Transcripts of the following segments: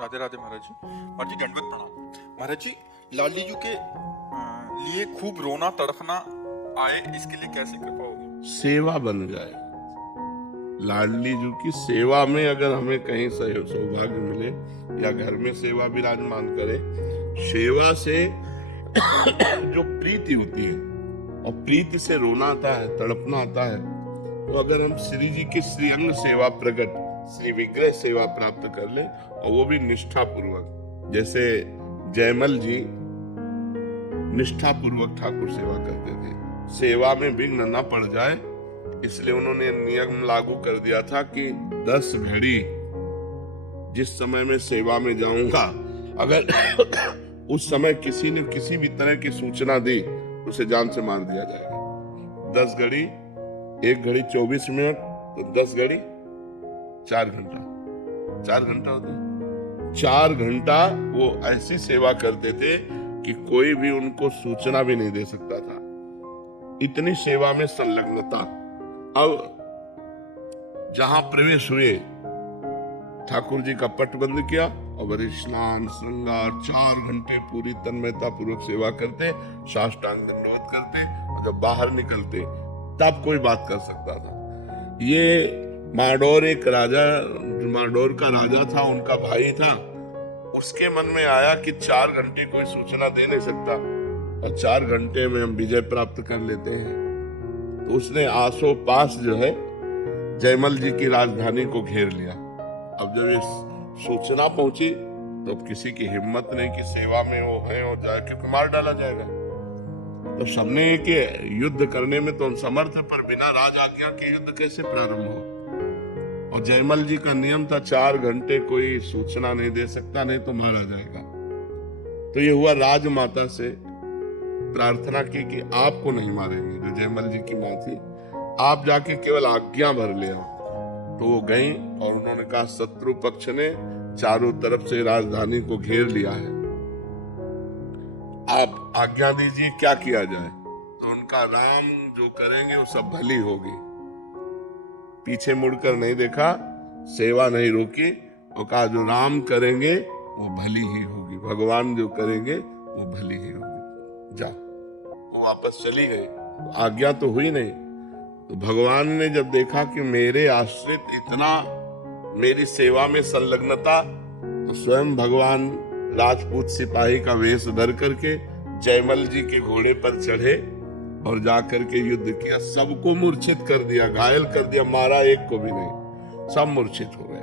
राधे राधे महाराज जी। महाराज जी दंडवत प्रणाम। महाराज जी, लाली जी के लिए खूब रोना तड़पना आए, इसके लिए कैसे कृपा होगी? सेवा बन जाए। लाडली जी की सेवा में अगर हमें कहीं सौभाग्य मिले या घर में सेवा विराजमान करे, सेवा से जो प्रीति होती है और प्रीति से रोना आता है, तड़पना आता है, तो अगर हम श्री जी की श्री अंग सेवा प्रकट श्री विग्रह सेवा प्राप्त कर ले, और वो भी निष्ठा पूर्वक, जैसे जयमल जी निष्ठा पूर्वक ठाकुर सेवा करते थे, सेवा में विघ्न न पड़ जाए, इसलिए उन्होंने नियम लागू कर दिया था कि 10 घड़ी जिस समय में सेवा में जाऊंगा, अगर उस समय किसी ने किसी भी तरह की सूचना दी, उसे जान से मार दिया जाएगा। 10 घड़ी, 1 घड़ी 24 मिनट, तो 10 घड़ी 4 घंटा, 4 घंटा होते हैं। 4 घंटा वो ऐसी सेवा करते थे कि कोई भी उनको सूचना भी नहीं दे सकता था, इतनी सेवा में संलग्नता। अब जहां प्रवेश हुए, ठाकुर जी का पट बंद किया और बड़े स्नान श्रृंगार 4 घंटे पूरी तन्मयता पूर्वक सेवा करते, साष्टांग दंडवत करते, और जब बाहर निकलते तब कोई बात कर सकता था। ये माडोर एक राजा, माडोर का राजा था, उनका भाई था, उसके मन में आया कि 4 घंटे कोई सूचना दे नहीं सकता और 4 घंटे में हम विजय प्राप्त कर लेते हैं, तो उसने आसो पास जो है जयमल जी की राजधानी को घेर लिया। अब जब ये सूचना पहुंची तो अब किसी की हिम्मत नहीं कि सेवा में वो है और जाके मार डाला जाएगा। तो सबने कि युद्ध करने में तो हम समर्थ है, पर बिना राज आज्ञा के युद्ध कैसे प्रारंभ हो। और जयमल जी का नियम था 4 घंटे कोई सूचना नहीं दे सकता, नहीं तो मारा जाएगा। तो ये हुआ, राजमाता से प्रार्थना की कि आपको नहीं मारेंगे, जो जयमल जी की माँ थी, आप जाके केवल आज्ञा भर ले आओ। तो वो गई और उन्होंने कहा शत्रु पक्ष ने चारों तरफ से राजधानी को घेर लिया है, आप आज्ञा दीजिए क्या किया जाए। तो उनका राम जो करेंगे वो सब भली होगी। पीछे मुड़कर नहीं देखा, सेवा नहीं रोकी, और कहा जो राम करेंगे वो भली ही होगी, भगवान जो करेंगे वो भली ही होगी, जा। वो वापस चली गई, आज्ञा तो हुई नहीं। तो भगवान ने जब देखा कि मेरे आश्रित इतना मेरी सेवा में संलग्नता, तो स्वयं भगवान राजपूत सिपाही का वेश धर करके जयमल जी के घोड़े पर चढ़े और जाकर के युद्ध किया, सबको मूर्छित कर दिया, घायल कर दिया, मारा एक को भी नहीं, सब मूर्छित हो गए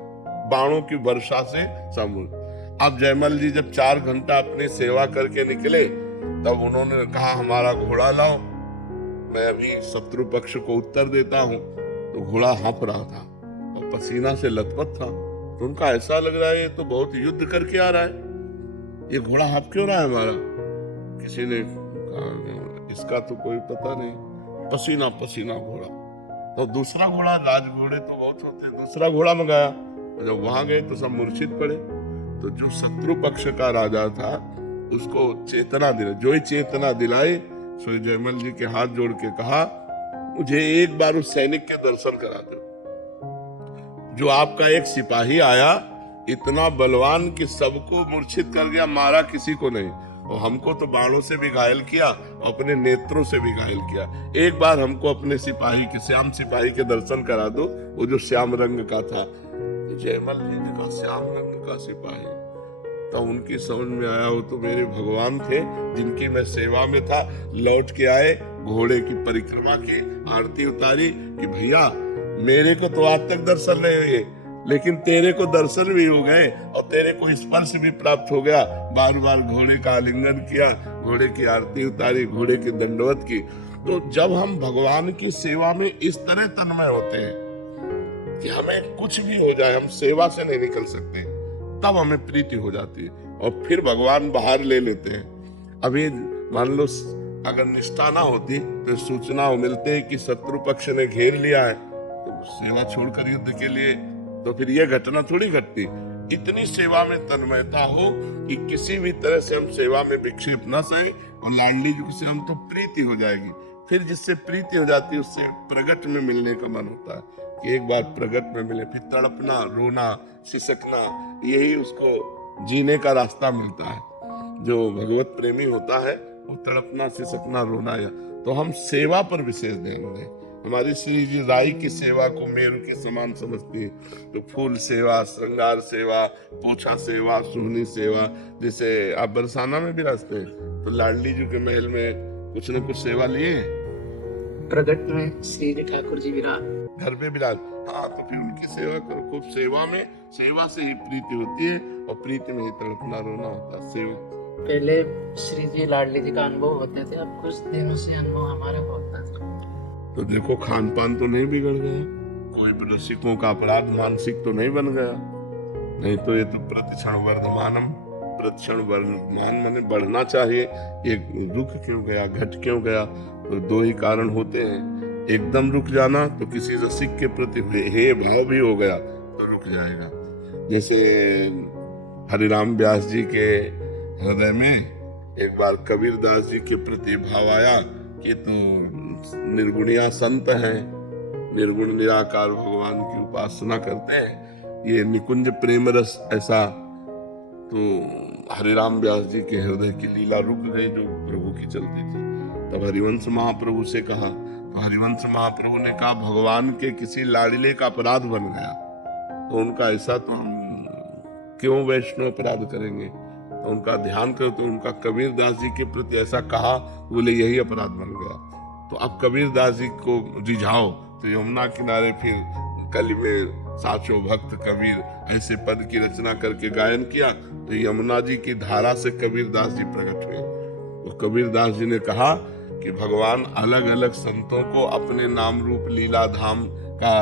बाणों की वर्षा से, सब। अब जयमल जी जब 4 घंटा अपनी सेवा करके निकले, तब उन्होंने कहा हमारा घोड़ा लाओ, मैं अभी शत्रु पक्ष को उत्तर देता हूँ। तो घोड़ा हाँफ रहा था और पसीना से लथपथ था, तो उनका ऐसा लग रहा है ये तो बहुत युद्ध करके आ रहा है, ये घोड़ा हाँफ क्यों रहा है हमारा। किसी ने कहा इसका तो कोई पता नहीं, पसीना पसीना घोड़ा। तो दूसरा घोड़ा, राज घोड़े तो बहुत होते हैं, दूसरा घोड़ा मंगाया। जब वहां गए तो सब मूर्छित पड़े। तो जो शत्रु पक्ष का राजा था उसको चेतना दिला, जो ही चेतना दिलाई, सो जयमल जी के हाथ जोड़ के कहा मुझे एक बार उस सैनिक के दर्शन करा दो, जो आपका एक सिपाही आया इतना बलवान कि सबको मूर्छित कर गया, मारा किसी को नहीं, और हमको तो बाणों से भी घायल किया, अपने नेत्रों से भी घायल किया। एक बार हमको अपने सिपाही के, श्याम सिपाही के दर्शन करा दो, वो जो श्याम रंग का था। जयमल जी ने कहा श्याम रंग का सिपाही, तो उनकी समझ में आया वो तो मेरे भगवान थे जिनकी मैं सेवा में था। लौट के आए, घोड़े की परिक्रमा की, आरती उतारी कि भैया मेरे को तो आज तक दर्शन नहीं हुए, लेकिन तेरे को दर्शन भी हो गए और तेरे को स्पर्श भी प्राप्त हो गया। बार बार घोड़े का आलिंगन किया, घोड़े की आरती उतारी, घोड़े की दंडवत की। तो जब हम भगवान की सेवा में इस तरह तन्मय होते हैं कि हमें कुछ भी हो जाए, हम सेवा से नहीं निकल सकते, तब हमें प्रीति हो जाती है और फिर भगवान बाहर ले लेते हैं। अभी मान लो अगर निष्ठा ना होती तो सूचना मिलते है कि शत्रु पक्ष ने घेर लिया है, तो सेवा छोड़कर युद्ध के लिए, तो फिर यह घटना थोड़ी घटती। इतनी सेवा में तन्मयता हो कि किसी भी तरह से हम सेवा में विक्षेप न सहे, और लाडली जी से हम तो प्रीति हो जाएगी। फिर जिससे प्रीति हो जाती है उससे प्रगट में मिलने का मन होता है कि एक बार प्रगट में मिले, फिर तड़पना, रोना, सिसकना, यही उसको जीने का रास्ता मिलता है। जो भगवत प्रेमी होता है वो तड़पना से सपना रोना या तो हम सेवा पर विशेष ध्यान दें। हमारी श्री जी राई की सेवा को मेरु के समान समझती है, तो फूल सेवा, श्रृंगार सेवा, पोछा सेवा, सुहनी सेवा। जैसे आप बरसाना में भी रास्ते हैं तो लाडली जी के महल में कुछ न कुछ सेवा लिए, प्रगट में श्री ठाकुर जी विराज, घर पे विराज। हाँ, तो फिर उनकी सेवा करो खूब। सेवा से ही प्रीति होती है और प्रीति में ही तड़पना रोना होता है। सेवा पहले श्री जी लाडली जी का अनुभव होते थे, अब कुछ दिनों से अनुभव हमारा होता था। तो देखो, खान पान तो नहीं बिगड़ गया, कोई रसिकों का अपराध मानसिक तो नहीं बन गया। नहीं तो ये तो प्रतिक्षण वर्धमानम, प्रतिक्षण वर्धमान माने बढ़ना चाहिए। ये रुक क्यों गया, घट क्यों गया? तो दो ही कारण होते हैं। एकदम रुक जाना तो किसी रसिक के प्रति हे भाव भी हो गया तो रुक जाएगा। जैसे हरिराम व्यास जी के हृदय में एक बार कबीर दास जी के प्रति भाव आया कि तो निर्गुणिया संत हैं, निर्गुण निराकार भगवान की उपासना करते हैं, ये निकुंज प्रेम रस ऐसा। तो हरिराम व्यास जी के हृदय की लीला रुक गई जो प्रभु की चलती थी। तब हरिवंश महाप्रभु से कहा, तो हरिवंश महाप्रभु ने कहा भगवान के किसी लाडले का अपराध बन गया तो उनका ऐसा तो हम क्यों वैष्णव अपराध करेंगे? तो उनका ध्यान करो तो उनका कबीर दास जी के प्रति ऐसा कहा, बोले यही अपराध बन गया। तो अब कबीर दास जी को रिझाओ तो यमुना किनारे फिर कली में साचो भक्त कबीर ऐसे पद की रचना करके गायन किया। तो यमुना जी की धारा से कबीर दास जी प्रकट हुए। तो कबीर दास जी ने कहा कि भगवान अलग अलग संतों को अपने नाम रूप लीला धाम का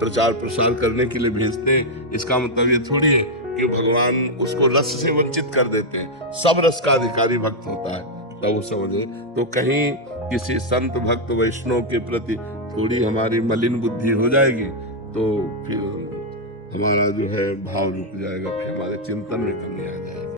प्रचार प्रसार करने के लिए भेजते हैं। इसका मतलब ये थोड़ी है कि भगवान उसको रस से वंचित कर देते हैं। सब रस का अधिकारी भक्त होता है, तब वो समझे। तो कहीं किसी संत भक्त वैष्णव के प्रति थोड़ी हमारी मलिन बुद्धि हो जाएगी तो फिर हमारा जो है भाव रुक जाएगा, फिर हमारे चिंतन में कमी आ जाएगी।